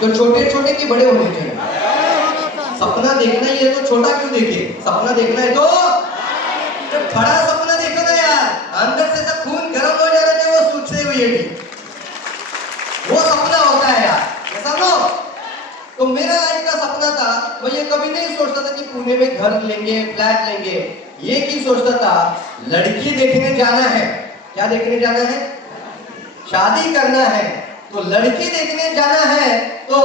तो छोटे छोटे के बड़े होने चाहिए। सपना देखना ही है तो छोटा क्यों देखे? सपना देखना है तो जब बड़ा सपना देखो ना यार, अंदर से सब खून गर्म हो जाना चाहिए, वो सोचते हुए भी वो सपना होता है यार, ऐसा लो। तो मेरा लाइफ का सपना था, मैं ये कभी नहीं सोचता था कि पुणे में घर लेंगे, फ्लैट लेंगे। ये की सोचता था लड़की देखने जाना है। क्या देखने जाना है? शादी करना है। तो लड़की देखने जाना है तो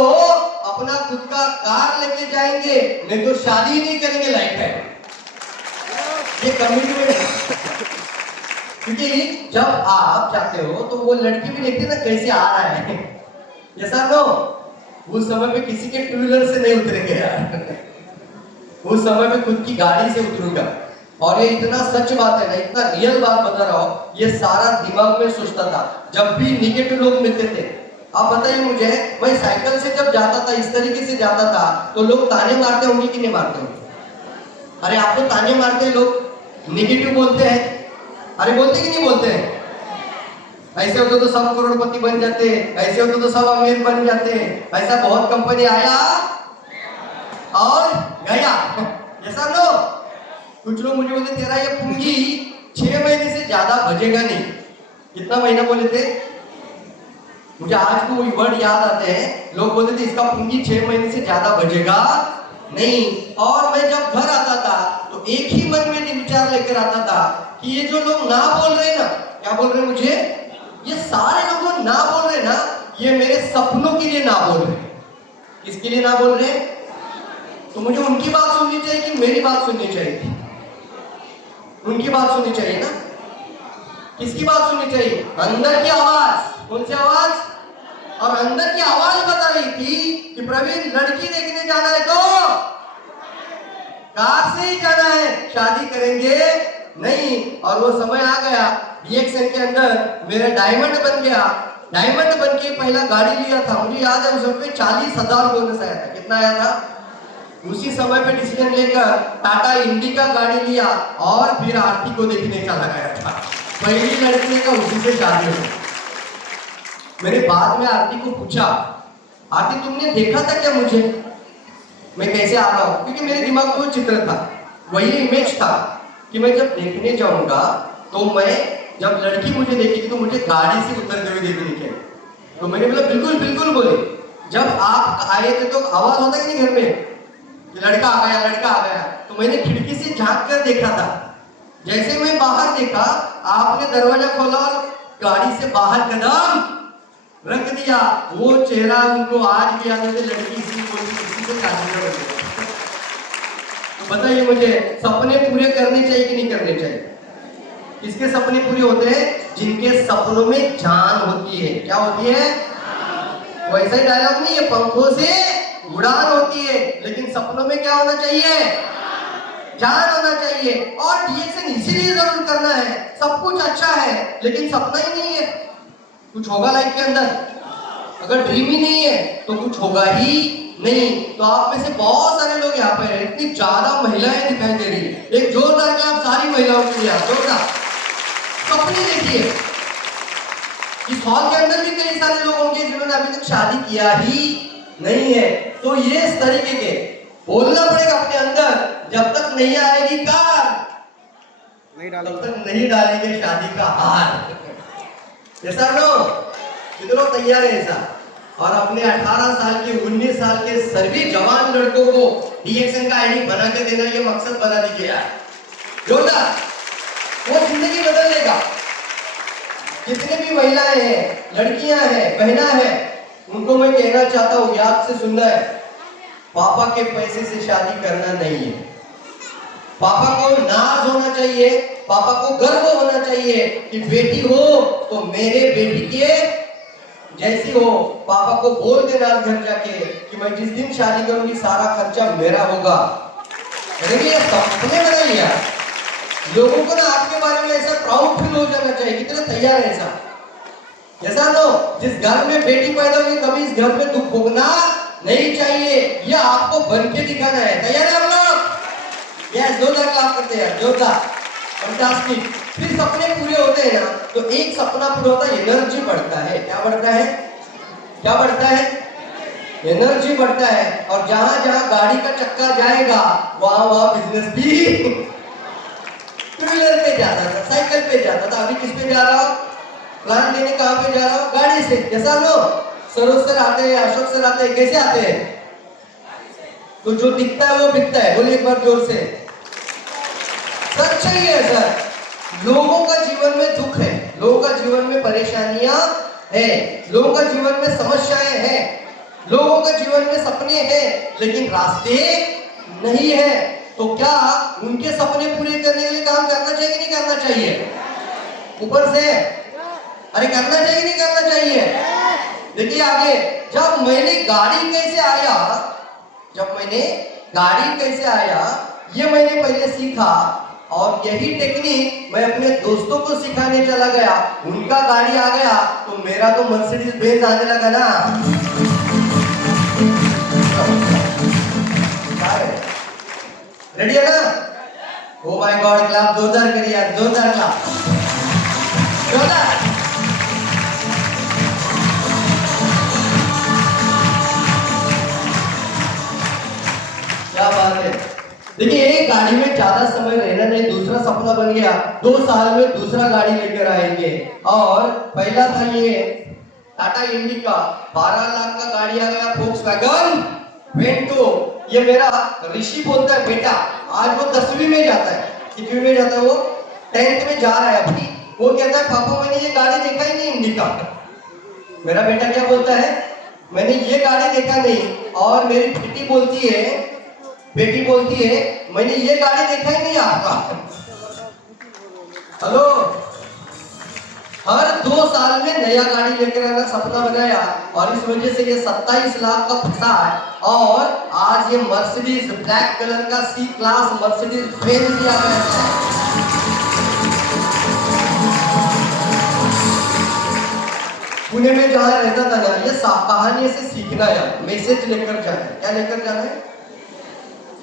अपना खुद का कार लेके जाएंगे, नहीं तो शादी नहीं करेंगे लाइफ में। ये कमिटमेंट है। क्योंकि जब आप जाते हो तो वो लड़की भी देखते ना कैसे आ रहा है, ऐसा नो। उस समय पे किसी के टू व्हीलर से नहीं उतरेंगे यार, उस समय पे खुद की गाड़ी से उतरूंगा। और ये इतना सच बात है ना, इतना रियल बात बता रहा हूँ, ये सारा दिमाग में सोचता था जब भी निगेटिव लोग मिलते थे। आप बताइए मुझे, मैं साइकिल से जब जाता था, इस तरीके से जाता था, तो लोग ताने मारते होंगे कि नहीं मारते होंगे? अरे आप तो ताने मारते हैं, लोग निगेटिव बोलते हैं, अरे बोलते कि नहीं बोलते हैं? ऐसे होते तो सब करोड़पति बन जाते, ऐसे होते तो सब अमीर बन जाते, ऐसा बहुत कंपनी आया और गया, ऐसा लो। कुछ लोग मुझे बोलते तेरा ये पूंजी 6 महीने से ज्यादा बजेगा नहीं। कितना महीना बोले थे? मुझे आज भी वही वर्ड याद आते हैं। लोग बोलते थे इसका पूंजी 6 महीने से ज्यादा बजेगा नहीं। और मैं जब घर आता था तो एक ही मन में विचार लेकर आता था कि ये जो लोग ना बोल रहे ना, क्या बोल रहे मुझे, ये सारे लोग जो ना बोल रहे ना, ये मेरे सपनों के लिए ना बोल रहे। किसके लिए ना बोल रहे? तो मुझे उनकी बात सुननी चाहिए कि मेरी बात सुननी चाहिए? उनकी बात सुननी चाहिए ना। किसकी बात सुननी चाहिए? अंदर की आवाज। कौन सी आवाज? और अंदर की आवाज बता रही थी कि प्रवीण लड़की देखने जाना है तो कार से ही जाना है, शादी करेंगे नहीं। और वो समय आ गया, डीएक्सएन के अंदर मेरा डायमंड बन गया। डायमंड बन के पहला गाड़ी लिया था, मुझे याद है उस समय 40,000 बोनस आया था। कितना आया था? उसी समय पे डिसीजन लेकर टाटा इंडिका गाड़ी लिया और फिर आरती को देखने चला गया था। पहली लड़की का उसी से शादी हुई। मैंने बाद में आरती को पूछा, आरती तुमने देखा था क्या मुझे, मैं कैसे आ रहा हूँ? क्योंकि मेरे दिमाग में वो चित्र था, वही इमेज था कि मैं जब देखने जाऊंगा तो मैं जब लड़की मुझे देखेगी तो मुझे गाड़ी से उतरते हुए देखने चाहिए। तो मैंने बोला बिल्कुल बिल्कुल बोले। जब आप आए थे तो आवाज होता कि नहीं घर में, लड़का आ गया, लड़का आ गया। तो मैंने खिड़की से झांक कर देखा था। जैसे मैं बाहर देखा, आपने दरवाजा खोला और गाड़ी से बाहर कदम रख दिया। वो चेहरा उनको आज भी याद है, लड़की इसी से शादी कर रही है। तो बताइए मुझे, सपने पूरे करने चाहिए कि नहीं करने चाहिए? किसके सपने पूरे होते हैं? जिनके सपनों में जान होती है। क्या होती है? वैसा ही डायलॉग नहीं है, पंखों से उड़ान होती है, लेकिन सपनों में क्या होना चाहिए? जान होना चाहिए। और डीएक्सएन इसीलिए जरूर करना है, सब कुछ अच्छा है लेकिन सपना ही नहीं है, कुछ होगा लाइफ के अंदर? अगर ड्रीम ही नहीं है तो कुछ होगा ही नहीं। तो आप में से बहुत सारे लोग यहाँ पे हैं, इतनी ज्यादा महिलाएं दिखाई दे रही है। एक जोरदार क्लैप सारी महिलाओं के लिए, जोरदार। सपने देखिए। इस हॉल के अंदर भी कई सारे लोग होंगे जिन्होंने अभी तक शादी किया ही नहीं है। तो ये इस तरीके के बोलना पड़ेगा अपने अंदर, जब तक नहीं आएगी कार तब तक नहीं डालेंगे शादी का हार। ऐसा नो, कितने लोग तैयार है ऐसा? और अपने 18 साल के 19 साल के सभी जवान लड़कों को डीएक्सएन का आईडी बना के देना, ये मकसद बना दीजिए यार, जोरदार। वो जिंदगी बदल देगा। जितने भी महिलाएं हैं, लड़कियां हैं, बहना है, उनको मैं कहना चाहता हूँ, याद से सुनना है, पापा के पैसे से शादी करना नहीं है। पापा को नाज होना चाहिए, पापा को गर्व होना चाहिए कि बेटी हो तो मेरे बेटी के जैसी हो। पापा को बोल देना घर जाके कि मैं जिस दिन शादी करूंगी सारा खर्चा मेरा होगा। ये सपने बनाइए यार। लोगों को ना आपके बारे में ऐसा प्राउड फील हो जाना चाहिए, कितने तैयार है ऐसा? ऐसा लो, जिस घर में बेटी पैदा हुई कभी इस घर में दुख भोगना नहीं चाहिए, ये आपको बन के दिखाना है। तैयार है हम लोग? यस, जोरदार क्लास करते हैं, जोरदार, फैंटास्टिक। फिर सपने पूरे होते हैं ना, तो एक सपना पूरा होता है, एनर्जी बढ़ता है। क्या बढ़ता है? क्या बढ़ता है? एनर्जी बढ़ता है, और जहां जहां गाड़ी का चक्का जाएगा वहां वहां बिजनेस भी टू व्हीलर पे जाता था, साइकिल पे जाता था। अभी किस पे जा रहा हूँ? प्लान देने कहाँ पे जा रहा हूँ? गाड़ी से। कैसा लोग सरोज सर आते हैं, अशोक सर आते हैं, कैसे आते हैं? तो जो दिखता है वो बिकता है। बोलिए एक बार जोर से। सच्चाई है सर। लोगों का जीवन में दुख है, लोगों का जीवन में परेशानियां है, लोगों का जीवन में समस्याएं हैं, लोगों का जीवन में सपने हैं, लेकिन रास्ते नहीं है। तो क्या उनके सपने पूरे करने के लिए काम करना चाहिए कि नहीं करना चाहिए? ऊपर से अरे करना चाहिए कि नहीं करना चाहिए? देखिए आगे, जब मैंने गाड़ी कैसे आया, ये मैंने पहले सीखा, और यही टेक्निक मैं अपने दोस्तों को सिखाने चला गया। उनका गाड़ी आ गया तो मेरा तो मर्सिडीज बेंज आने लगा ना। रेडी है ना? ओ माय गॉड, क्लैप जोरदार करिए यार, जोरदार क्लैप, जोरदार। क्या बात है। देखिए, एक गाड़ी में ज्यादा समय रहना नहीं, दूसरा सपना बन गया। 2 साल में दूसरा गाड़ी लेकर आएंगे। और पहला था ये टाटा इंडिका, 12 लाख का गाड़ी आ गया, फोक्सवैगन वेंटो। ये मेरा ऋषि बोलता है बेटा, आज वो 10वीं में जाता है। कितवीं में जाता है वो? 10th में जा रहा है अभी। वो कहता है पापा मैंने ये गाड़ी देखा ही नहीं इंडिका। मेरा बेटा क्या बोलता है? मैंने ये गाड़ी देखा नहीं। और मेरी बेटी बोलती है मैंने ये गाड़ी देखा ही नहीं आपका। हेलो, हर 2 साल में नया गाड़ी लेकर आना सपना बनाया, और इस वजह से ये 27 लाख का फंसा है। और आज ये मर्सिडीज ब्लैक कलर का सी क्लास मर्सिडीज बेंज दिया गया है। पुणे में जहां रहता था ना, ये कहानी से सीखना है, मैसेज लेकर जाना है। क्या लेकर जाना है?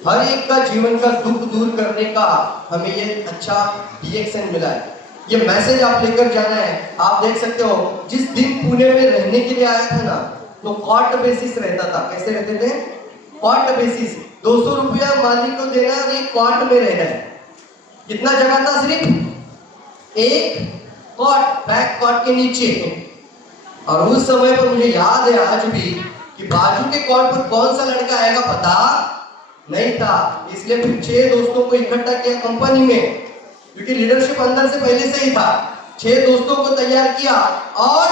हर एक का जीवन का दुख दूर करने का हमें ये अच्छा DXN मिला है। ये मैसेज आप लेकर जाना है। आप देख सकते हो, जिस दिन पुणे में रहने के लिए आया था ना, तो कॉट बेसिस रहता था। कैसे रहते थे? Cot basis. 200 रुपया मालिक को देना और एक कॉट में रहना है। कितना जगह था? सिर्फ एक कॉट, बैक कॉट के नीचे। और उस समय पर मुझे याद है आज भी कि बाजू के कॉट पर कौन सा लड़का आएगा पता नहीं था। इसलिए फिर 6 दोस्तों को इकट्ठा किया कंपनी में, क्योंकि लीडरशिप अंदर से पहले से ही था। 6 दोस्तों को तैयार किया, और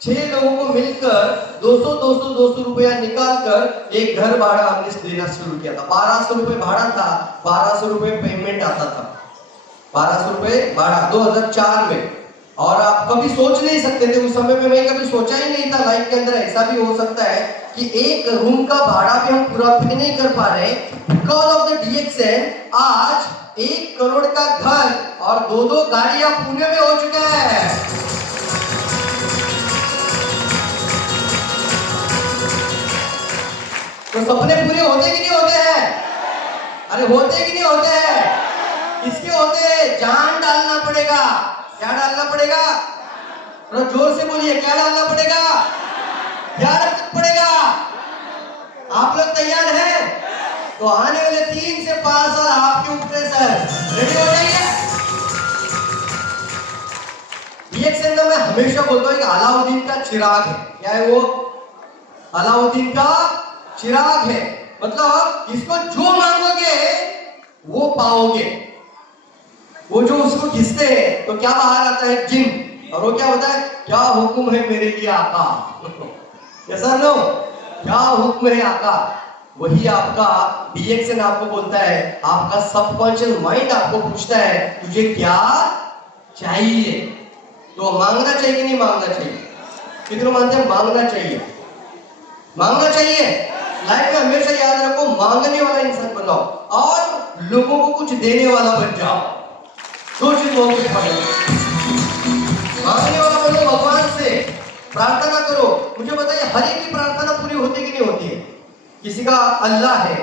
6 लोगों को मिलकर 200 रुपया निकाल कर एक घर भाड़ा हमने देना शुरू किया था। 1200 रुपए भाड़ा था, 1200 रुपए पेमेंट आता था। 1200 रुपए भाड़ा 2004 में। और आप कभी सोच नहीं सकते थे उस समय पे, मैं कभी सोचा ही नहीं था लाइफ के अंदर ऐसा भी हो सकता है कि एक रूम का भाड़ा भी हम पूरा पे नहीं कर पा रहे। बिकॉज ऑफ द DXN आज 1 करोड़ का घर और 2-2 गाड़ियां पुणे में हो चुका है। तो सपने पूरे होते कि नहीं होते हैं? अरे होते कि नहीं होते हैं? किसके होते हैं? जान डालना पड़ेगा। क्या डालना पड़ेगा? थोड़ा जोर से बोलिए, क्या डालना पड़ेगा? क्या डालना पड़ेगा? आप लोग तैयार हैं? तो आने वाले 3 से 5 साल आपके ऊपर सर, रेडी हो जाइए। DXN का मैं हमेशा बोलता हूँ कि अलाउद्दीन का चिराग है। क्या है वो? अलाउद्दीन का चिराग है। मतलब इसको जो मांगोगे वो पाओगे। वो जो उसको घिसते हैं तो क्या बाहर आता है? जिन। और वो क्या होता है? क्या हुक्म है मेरे लिए आका? ऐसा नो, क्या हुक्म है आका? वही आपका DXN आपको बोलता है। आपका सबकॉन्शियस माइंड आपको पूछता है तुझे क्या चाहिए। तो मांगना चाहिए कि नहीं मांगना चाहिए? कितने मानते हैं मांगना चाहिए? मांगना चाहिए। लाइफ में हमेशा याद रखो, मांगने वाला इंसान बनाओ और लोगों को कुछ देने वाला बन जाओ। दो चीज बहुत इंपॉर्टेंट। मांगने वाला बनो, भगवान से प्रार्थना करो। मुझे बताइए, हर एक की प्रार्थना पूरी होती कि नहीं होती है? किसी का अल्लाह है,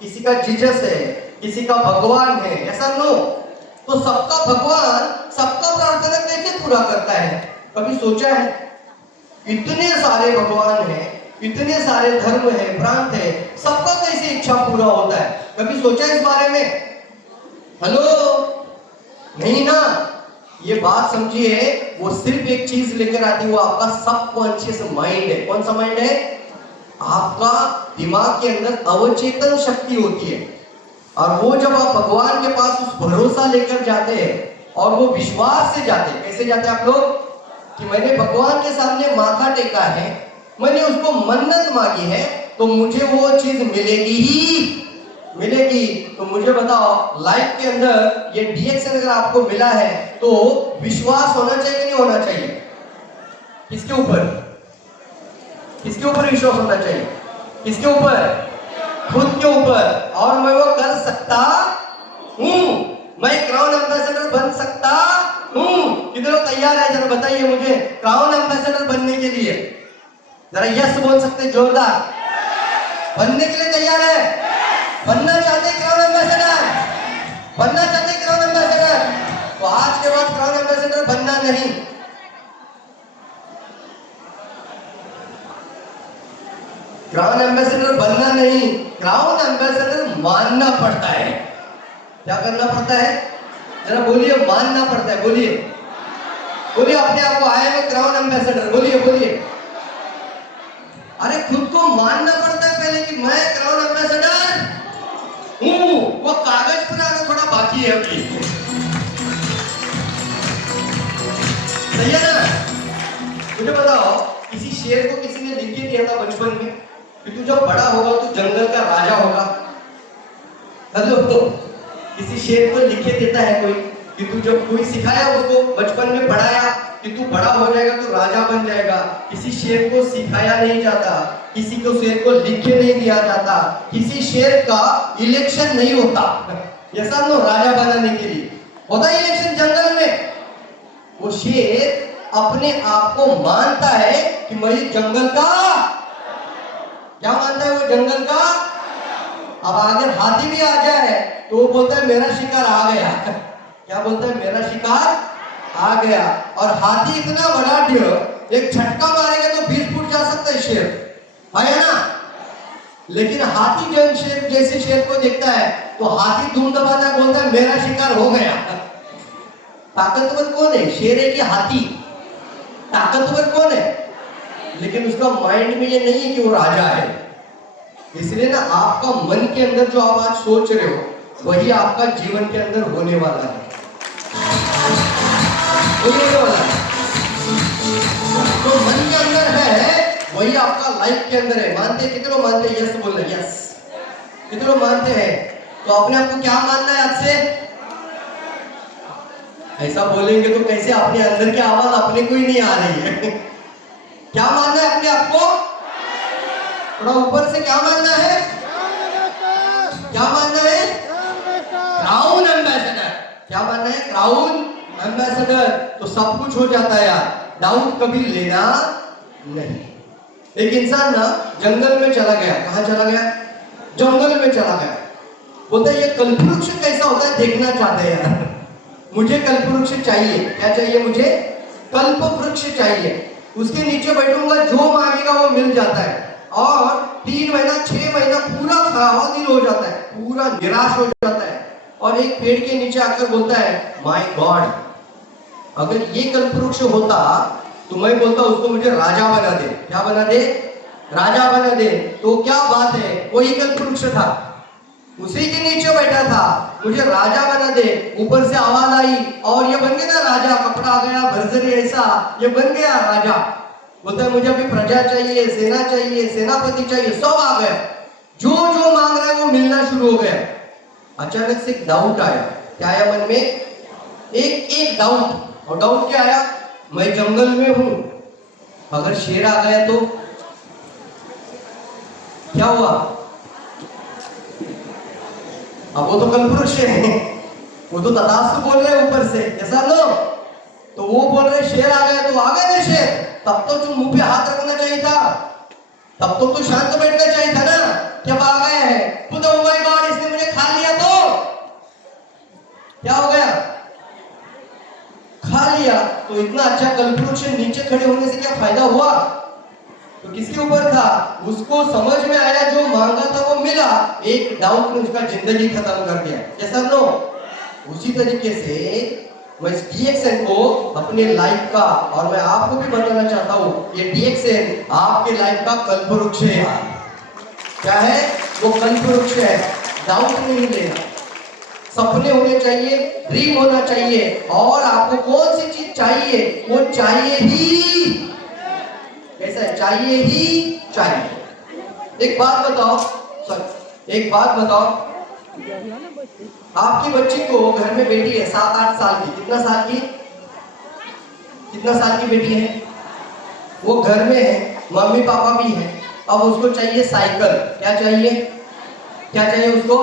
किसी का जीसस है, किसी का भगवान है, ऐसा नो। तो सबका भगवान सबका प्रार्थना कैसे पूरा करता है? कभी सोचा है? इतने सारे भगवान हैं, इतने सारे धर्म है, प्रांत है, सबका कैसे इच्छा पूरा होता है? कभी सोचा इस बारे में? हेलो, नहीं ना। ये बात समझिए, वो सिर्फ एक चीज लेकर आती है, वो आपका सबकॉन्शियस माइंड है। कौन सा माइंड है? आपका दिमाग के अंदर अवचेतन शक्ति होती है। और वो जब आप भगवान के पास उस भरोसा लेकर जाते हैं और वो विश्वास से जाते हैं, कैसे जाते हैं आप लोग? कि मैंने भगवान के सामने माथा टेका है, मैंने उसको मन्नत मांगी है, तो मुझे वो चीज मिलेगी ही मिलेगी। तो मुझे बताओ, लाइफ के अंदर ये डीएक्शन अगर आपको मिला है तो विश्वास होना चाहिए कि नहीं होना चाहिए? किसके ऊपर? किसके ऊपर विश्वास होना चाहिए? किसके ऊपर? खुद के ऊपर। और मैं वो कर सकता हूं, मैं क्राउन एम्बेसडर बन सकता हूं। कितने लोग तैयार है? जरा बताइए मुझे, क्राउन एम्बेसडर बनने के लिए जरा यस बोल सकते जोरदार। बनने के लिए तैयार है? बनना चाहते क्राउन एम्बेसडर? बनना चाहते क्राउन एम्बेसडर? तो आज के बाद क्राउन एम्बेसडर बनना नहीं, क्राउन एम्बेसडर बनना नहीं, क्राउन एम्बेसडर मानना पड़ता है। क्या करना पड़ता है? जरा बोलिए, मानना पड़ता है। बोलिए बोलिए अपने आप को, आई एम क्राउन एम्बेसडर। बोलिए बोलिए। अरे खुद को मानना पड़ता है पहले कि मैं क्राउन एम्बेसडर हूं। वो कागज पर आना थोड़ा बाकी है अभी। सही है ना? मुझे बताओ, किसी शेर को किसी ने लिख के दिया था बचपन में कि तू जब बड़ा होगा तो जंगल का राजा होगा। हेलो, किसी शेर को लिख के देता है कोई कि तू, जब कोई सिखाया उसको बचपन में पढ़ाया कि तू बड़ा हो जाएगा तो राजा बन जाएगा। किसी शेर को सिखाया नहीं जाता, किसी को शेर को लिख के नहीं दिया जाता, किसी शेर का इलेक्शन नहीं होता। ये सब नो राजा बनाने के लिए होता इलेक्शन जंगल में। वो शेर अपने आप को मानता है कि मैं जंगल का, क्या मानता है वो? जंगल का। अब अगर हाथी भी आ जाए तो वो बोलता है मेरा शिकार आ गया। क्या बोलता है? मेरा शिकार आ गया। और हाथी इतना बड़ा ढेर, एक झटका मारेगा तो 20 फुट जा सकता है शेर, है ना? लेकिन हाथी जब शेर जैसे शेर को देखता है तो हाथी धूम दबाता है, बोलता है मेरा शिकार हो गया। ताकतवर कौन है? शेर है कि हाथी? ताकतवर कौन है? लेकिन उसका माइंड में ये नहीं है कि वो राजा है। इसलिए ना, आपका मन के अंदर जो आप आज सोच रहे हो वही आपका जीवन के अंदर होने वाला है। होने वाला है। तो मन के अंदर है वही आपका लाइफ के अंदर है। मानते? कितने लोग मानते हैं? यस बोल रहे, यस। कितने लोग मानते हैं? तो अपने आप को क्या मानना है आज से? ऐसा बोलेंगे तो कैसे? अपने अंदर की आवाज अपने को ही नहीं आ रही है। क्या मानना है अपने आप को? थोड़ा ऊपर से क्या मानना है? क्या मानना है? Crown ambassador. क्या मानना है? Crown ambassador. तो सब कुछ हो जाता है यार, डाउट कभी लेना नहीं। एक इंसान ना जंगल में चला गया। कहां चला गया? जंगल में चला गया। बोलता है ये कल्पवृक्ष कैसा होता है देखना चाहते हैं यार, मुझे कल्पवृक्ष चाहिए। क्या चाहिए? मुझे कल्पवृक्ष चाहिए। उसके नीचे बैठूंगा, जो मांगेगा वो मिल जाता है। और 3 महीना 6 महीना पूरा खराब दिल हो जाता है, पूरा निराश हो जाता है। और एक पेड़ के नीचे आकर बोलता है माय गॉड, अगर ये कल्पवृक्ष होता तो मैं बोलता उसको मुझे राजा बना दे। क्या बना दे? राजा बना दे। तो क्या बात है, वही कल्पवृक्ष था, उसी के नीचे बैठा था, मुझे राजा बना दे। ऊपर से आवाज आई और ये बन गया ना राजा, कपड़ा आ गया, भर्जरी ऐसा, ये बन गया राजा। बोलता है मुझे अभी प्रजा चाहिए, सेना चाहिए, सेनापति चाहिए, सब आ गया। जो जो मांग रहा है वो मिलना शुरू हो गया। अचानक से एक डाउट आया। क्या आया मन में? एक डाउट। और डाउट क्या आया? मैं जंगल में हूं, अगर शेर आ गया तो क्या हुआ? अब वो तो कल्पवृक्ष है, वो तो तथास्तु बोल रहे ऊपर से, ऐसा लो। तो वो बोल रहे शेर आ गया, तो आ गए ना शेर, तब तो तुम मुंह पे हाथ रखना चाहिए था, तब तो तू शांत बैठना चाहिए था ना। जब आ गया है खुद, ओ माय गॉड इसने मुझे खा लिया तो क्या हो गया? खा लिया। तो इतना अच्छा कल्पवृक्ष नीचे खड़े होने से क्या फायदा हुआ? तो तो किसके ऊपर था? उसको समझ में आया, जो मांगा था वो मिला, एक डाउट ने उसका जिंदगी खत्म कर दिया। कैसा नो? उसी तरीके से मैं इस DXN को अपने लाइफ का, और मैं आपको भी बताना चाहता हूँ, ये DXN आपके लाइफ का कल्पवृक्ष है यार। क्या है वो? कल्पवृक्ष है। डाउट नहीं लेना, सपने होने चाहिए, ड्रीम होना चाहिए, और आपको कौन सी चीज चाहिए वो चाहिए ही। कैसा है? चाहिए ही चाहिए। एक बात बताओ सर, एक बात बताओ, आपकी बच्ची को घर में बेटी है 7-8 साल की, कितना साल की? कितना साल की बेटी है? वो घर में है, मम्मी पापा भी है, अब उसको चाहिए साइकिल। क्या चाहिए? क्या चाहिए उसको?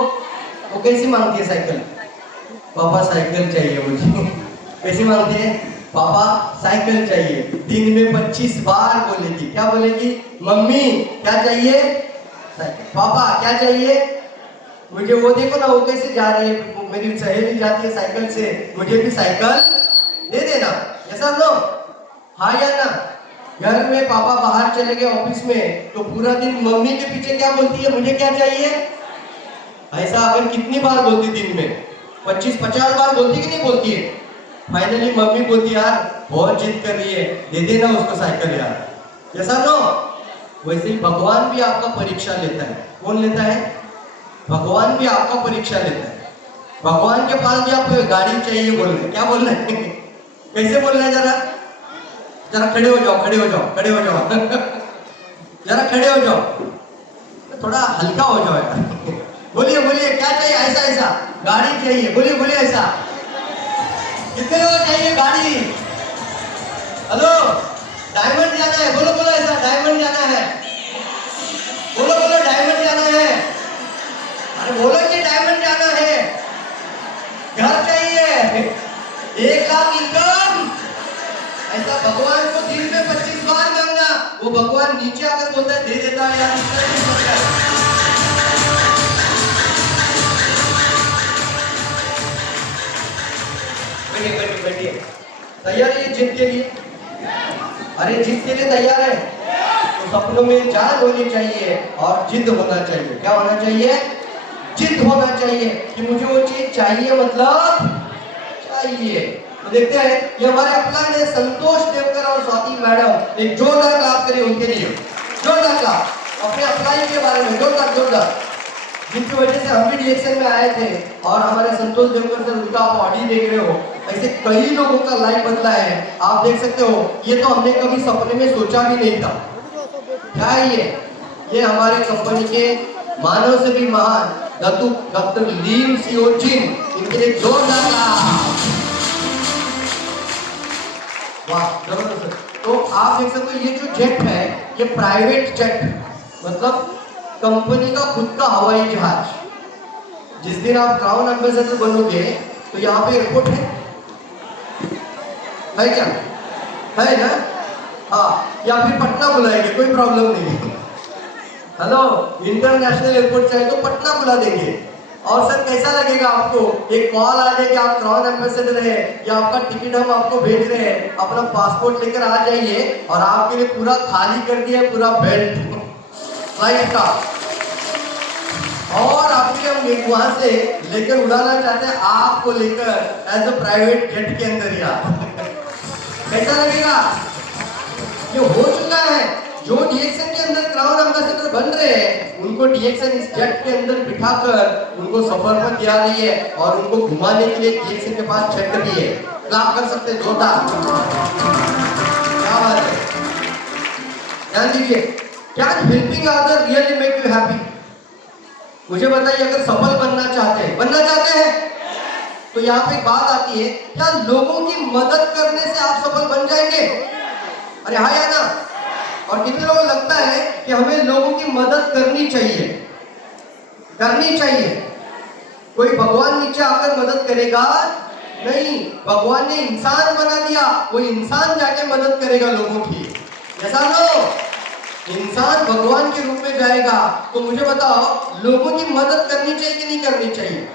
वो कैसी मांगती है साइकिल? पापा साइकिल चाहिए मुझे। कैसी मांगती है? पापा साइकिल चाहिए। दिन में 25 बार बोलेगी। क्या बोलेगी? मम्मी क्या चाहिए? साइकिल। पापा क्या चाहिए? मुझे वो देखो ना, वो कैसे जा रही है, मेरी सहेली जाती है साइकिल से, मुझे भी साइकिल दे देना। ऐसा लो, हाँ या ना? घर में पापा बाहर चले गए ऑफिस में, तो पूरा दिन मम्मी के पीछे क्या बोलती है? मुझे क्या चाहिए? ऐसा अगर कितनी बार बोलती दिन में? 25-50 बार बोलती कि नहीं बोलती है? फाइनली मम्मी बोलती यार बहुत जिद कर रही है, दे देना उसको साइकिल यार। जैसा नो, वैसे ही भगवान भी आपका परीक्षा लेता है। कौन लेता है? भगवान भी आपका परीक्षा लेता है। भगवान के पास भी आपको गाड़ी चाहिए बोल रहे। क्या बोल रहे हैं? कैसे बोल रहे हैं? जरा जरा खड़े हो जाओ, खड़े हो जाओ, खड़े हो जाओ। जरा खड़े हो जाओ, थोड़ा हल्का हो जाओ यार। बोलिए बोलिए, क्या चाहिए? ऐसा ऐसा गाड़ी चाहिए। बोलिए बोलिए, ऐसा कितने लोग चाहिए गाड़ी? हेलो, डायमंड जाना है। बोलो बोलो, ऐसा डायमंड जाना है। बोलो बोलो, डायमंड जाना है। अरे बोलो कि डायमंड जाना है। घर चाहिए, 1 लाख इनकम। ऐसा भगवान को दिन में 25 बार मांगना, वो भगवान नीचे आकर बोलता है दे देता है यार। बैठिए बैठिए बैठिए। तैयार है ये जिद के लिए? अरे जिद के लिए तैयार है? तो सपनों में जान होनी चाहिए और जिद होना चाहिए। क्या होना चाहिए? जिद होना चाहिए कि मुझे वो चीज चाहिए, मतलब चाहिए। तो देखते हैं, ये हमारे अपलाइन है संतोष देवकर और स्वाति मैडम। एक जोरदार क्लाप करिए उनके लिए, जोरदार क्लाप अपने अपलाइन के बारे में, जोरदार जोरदार, जिनकी वजह से हम भी DXN में आए थे। और हमारे संतोष देवकर सर, उनका आप ऑडी देख रहे हो, ऐसे कई लोगों का लाइफ बदला है। आप देख सकते हो, ये तो हमने कभी सपने में सोचा भी नहीं था। क्या है ये हमारे कंपनी के मानव से भी महान डॉक्टर लीम सियो जिन, इनके लिए जोरदार वाह, जबरदस्त। तो आप देख सकते हो, ये जो जेट है ये प्राइवेट जेट, मतलब कंपनी का खुद का हवाई जहाज। जिस दिन आप क्राउन एम्बेसडर बनोगे तो यहाँ पे एयरपोर्ट है क्या? है ना? हाँ, या फिर पटना बुलाएंगे, कोई प्रॉब्लम नहीं। हेलो, इंटरनेशनल एयरपोर्ट चाहे तो पटना बुला देंगे। और सर कैसा लगेगा आपको? एक कॉल आ जाए कि आप क्राउन एम्बेसडर है, या आपका टिकट हम आपको भेज रहे हैं, अपना पासपोर्ट लेकर आ जाइए, और आपके लिए पूरा खाली कर दिया पूरा बेल्ट फ्लाइट का, और आपके हम वहां से लेकर उड़ाना चाहते हैं आपको लेकर एज अ प्राइवेट जेट के अंदर यार। कैसा लगेगा? ये हो चुका है। जो DXN के अंदर क्राउन एम्बेसडर बन रहे हैं, उनको DXN इस जेट के अंदर बिठाकर उनको सफर पर दिया रही है, और उनको घुमाने के लिए DXN के पास जेट भी है। क्लैप कर सकते हैं जोरदार। क्या बात है, ध्यान दीजिए। Can helping other really make you happy? मुझे बताइए, अगर सफल बनना चाहते हैं तो यहाँ पे एक बात आती है, क्या लोगों की मदद करने से आप सफल बन जाएंगे? अरे हाँ या ना? और कितने लोगों को लगता है कि हमें लोगों की मदद करनी चाहिए? कोई भगवान नीचे आकर मदद करेगा नहीं, भगवान ने इंसान बना दिया, वो इंसान जाके मदद करेगा लोगों की। ऐसा लो, इंसान भगवान के रूप में जाएगा। तो मुझे बताओ, लोगों की मदद करनी चाहिए कि नहीं करनी चाहिए?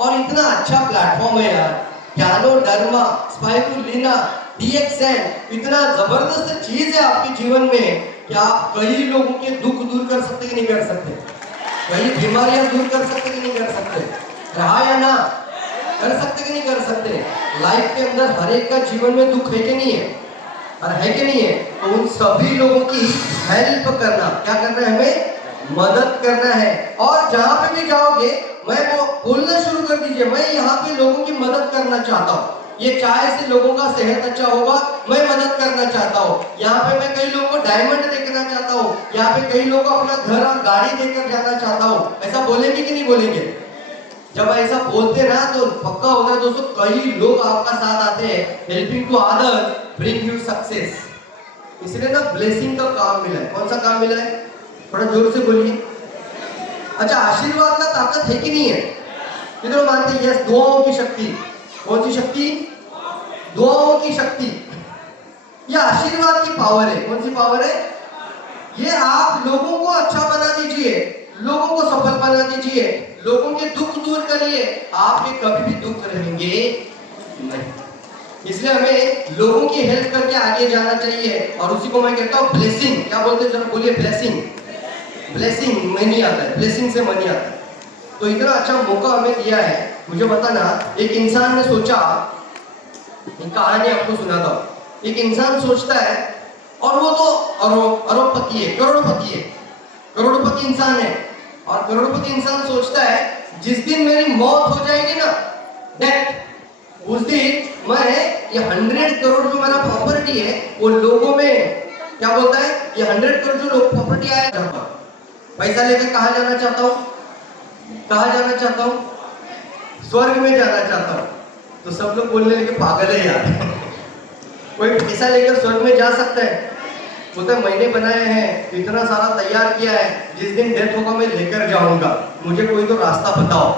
और इतना अच्छा प्लेटफॉर्म है यार, ज्ञानो डर्मा स्पाइरुलिना DXN, इतना जबरदस्त चीज है आपके जीवन में। कि आप कई लोगों के दुख दूर कर सकते कि नहीं कर सकते, कई बीमारियां दूर कर सकते कि नहीं कर सकते, रहा या ना, कर सकते कि नहीं कर सकते। लाइफ के अंदर हर एक का जीवन में दुख है कि नहीं है, और है कि नहीं है, तो उन सभी लोगों की हेल्प करना, क्या करना है, हमें मदद करना है। और जहां पे भी जाओगे मैं वो बोलना शुरू कर दीजिए, मैं यहाँ पे लोगों की मदद करना चाहता हूँ, ये चाय से लोगों का सेहत अच्छा होगा, मैं मदद करना चाहता हूँ। यहाँ पे मैं कई लोगों को डायमंड देना चाहता हूँ, यहाँ पे कई लोगों को अपना घर और गाड़ी देकर जाना चाहता हूँ। ऐसा बोलेंगे कि नहीं बोलेंगे? जब ऐसा बोलते ना तो पक्का होता है दोस्तों, कई लोग आपका साथ आते हैं। Helping to others bring you success. इसलिए ना ब्लेसिंग का काम मिला है। कौन सा काम मिला है, थोड़ा जोर से बोलिए। अच्छा, आशीर्वाद का ताकत है कि नहीं है? कितने मानते हैं? यस, दुआओं की शक्ति। कौन सी शक्ति? दुआओं की शक्ति। यह आशीर्वाद की पावर है। कौन सी पावर है? ये आप लोगों को अच्छा बना दीजिए, लोगों को सफल बना दीजिए, लोगों के दुख दूर करिए, आपके कभी भी दुख रहेंगे नहीं। इसलिए हमें लोगों की हेल्प करके आगे जाना चाहिए, और उसी को मैं कहता हूँ ब्लेसिंग। क्या बोलते हैं, जरा बोलिए। ब्लेसिंग। ब्लेसिंग मनी आता है, ब्लेसिंग से मनी आता है। तो इतना अच्छा मौका हमें दिया है। मुझे बताना, एक इंसान ने सोचा, एक कहानी आपको सुनाता हूँ। एक इंसान सोचता है, और वो तो अरबपति है, करोड़पति है, करोड़पति इंसान है, और करोड़पति इंसान सोचता है जिस दिन मेरी मौत हो जाएगी ना, डेथ, उस दिन मैं ये 100 करोड़ जो मेरा प्रॉपर्टी है वो लोगों में, क्या बोलता है, ये 100 करोड़ जो लोग प्रॉपर्टी आया चाहता हूँ, पैसा लेकर कहाँ जाना चाहता हूँ, कहाँ जाना चाहता हूँ, स्वर्ग में जाना चाहता हूँ। तो सब लोग बोलने लगे पागल है यार कोई पैसा लेकर स्वर्ग में जा सकता है? वो तो मैंने बनाए हैं, इतना सारा तैयार किया है, जिस दिन डेथ होगा मैं लेकर जाऊंगा, मुझे कोई तो रास्ता बताओ,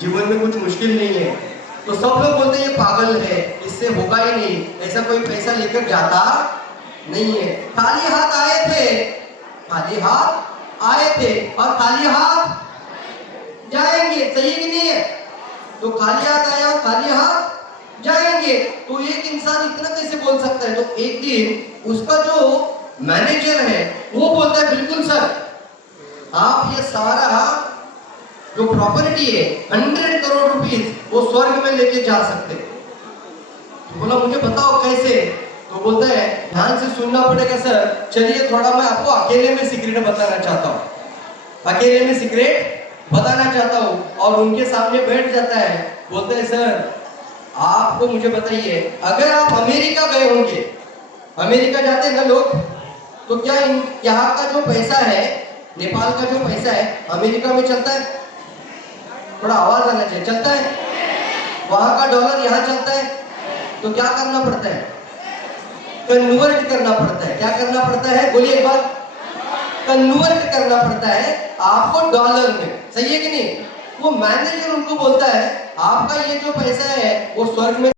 जीवन में कुछ मुश्किल नहीं है। तो सब लोग बोलते हैं ये पागल है, इससे होगा ही नहीं, ऐसा कोई पैसा लेकर जाता नहीं है। खाली हाथ आए थे, खाली हाथ आए थे, और खाली हाथ जाएंगे, सही कि नहीं है? तो खाली हाथ आया और खाली हाथ जाएंगे। तो एक इंसान इतना कैसे बोल सकता है? तो एक दिन उसका जो मैनेजर है वो बोलता है, बिल्कुल सर, आप ये सारा जो प्रॉपर्टी है 100 करोड़ रुपीस वो स्वर्ग में लेके जा सकते। तो बोला मुझे बताओ कैसे? तो बोलता है ध्यान से सुनना पड़ेगा सर, चलिए थोड़ा मैं आपको अकेले में सीक्रेट बताना चाहता हूँ, अकेले में सीक्रेट बताना चाहता हूँ। और उनके सामने बैठ जाता है, बोलते हैं सर आपको मुझे बताइए, अगर आप अमेरिका गए होंगे, अमेरिका जाते हैं ना लोग, तो क्या यहाँ का जो पैसा है, नेपाल का जो पैसा है अमेरिका में चलता है? थोड़ा आवाज आना चाहिए, चलता है? वहां का डॉलर यहाँ चलता है? तो क्या करना पड़ता है? कन्वर्ट करना पड़ता है। क्या करना पड़ता है, बोलिए एक बार। कन्वर्ट करना पड़ता है आपको डॉलर में, सही है कि नहीं? वो मैनेजर उनको बोलता है आपका ये जो पैसा है वो स्वर्ग में